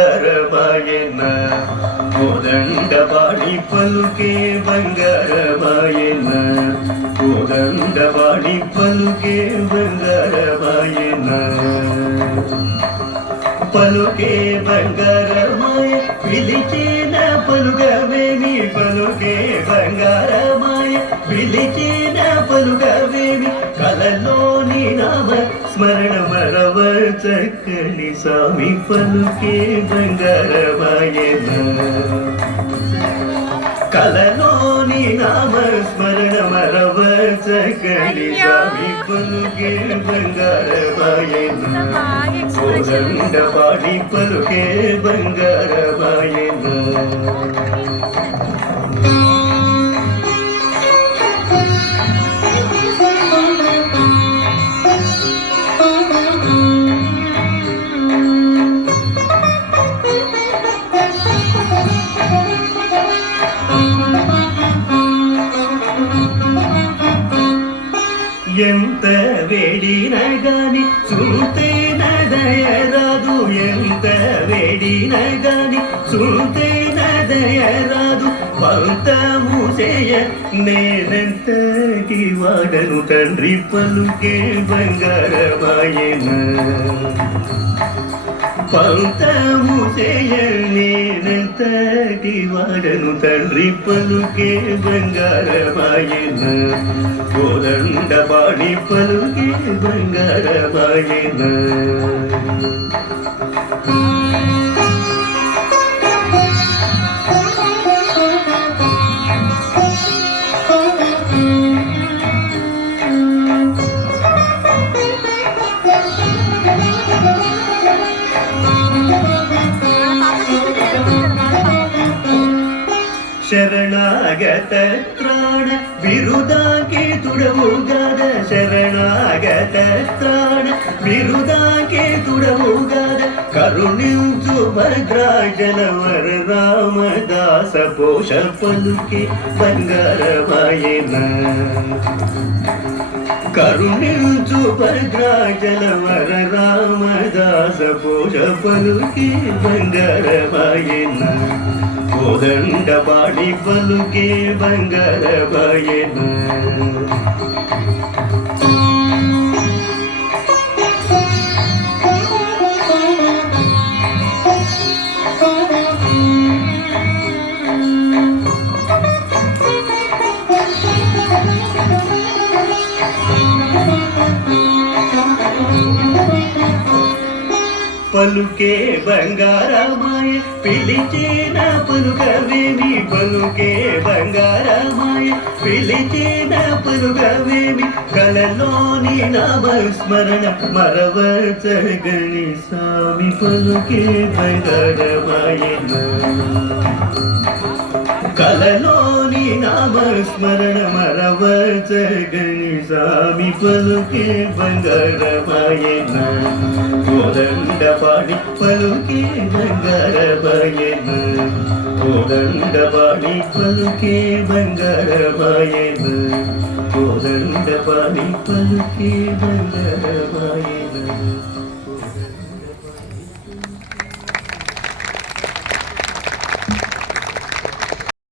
బంగారమాయన కోదండవాడి పలుకే బంగారమాయన కోదండవాడి పలుకే బంగారమాయన పలుకే బంగారమాయ పిలిచిన పలుగవేమి పలుకే బంగారమాయ పిలిచిన పలుగవేమి కలలోని నామ స్మరణ మరవ చక్కని స్వామి పలుకే బంగారమాయన కలలోని నామ స్మరణ మరవ చక్కని స్వామి పలుకే బంగారమాయన కోదండవాడి పలుకే బంగారమాయన ఎంత వేడిన గాని చూతేన దయరాదు ఎంత వేడిన గాని చూతేన దయరాదు పంతము చేయ నేనంతటి వాడను తండ్రి పలుకే బంగారమాయన పంతము చేయ నేనంతటి వాడను తండ్రి పలుకే బంగారమాయన కోదండవాడి పలుకే బంగారమాయన ಶರಣಾಗತ ತ್ರಾಣ ಬಿರುದಾಕೆ ತುಡವುಗಾದ ಶರಣಾಗತ ತ್ರಾಣ ಬಿರುದಾಕೆ ತುಡವುಗಾದ ಕರುಣಿಂಚು ಭದ್ರಾಜಲವರ ರಾಮದಾಸ ಪೋಷ ಪಲುಕೆ ಬಂಗಾರಮಾಯನ ಕರುಣಿಂಚು ಭದ್ರಾಜಲವರ ರಾಮದಾಸ ಪೋಷ ಪಲುಕೆ ಬಂಗಾರಮಾಯನ కోదండవాడి పలుకే బంగారమాయన పలుకే బంగారమాయ పిలిచిన పలుకవేమి పలుకే బంగారమాయ పిలిచిన పలుకవేమి కలలోని నామ స్మరణ మరవ చగని స్వామి పలుకే బంగారమాయన కలలోని నామ స్మరణ మరవ చగని స్వామి పలుకే బంగారమాయన కోదండవాడి పలుకే బంగారమాయన కోదండవాడి పలుకే బంగారమాయన కోదండవాడి పలుకే బంగారమాయన